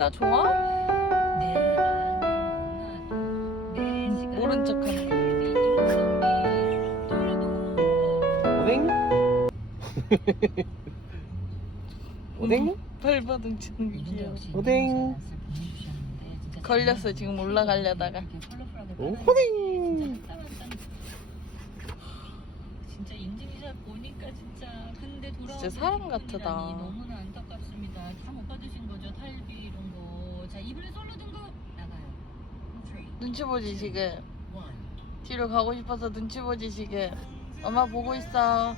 사이가 좋아? 모른 척하네. 오뎅? 오뎅? 발버둥 치는 게 귀여워. 오뎅? 걸렸어 지금 올라가려다가. 오뎅? 진짜 인증샷 보니까 근데 진짜 사람 같다. 너무나 안타깝습니다. 다 못 받으신 거죠? 탈비 이런 거. 자, 이번에 솔로 등급 나가요. 눈치 보지 지금. 뒤로 가고 싶어서 눈치 보지 지금. 엄마 보고 있어.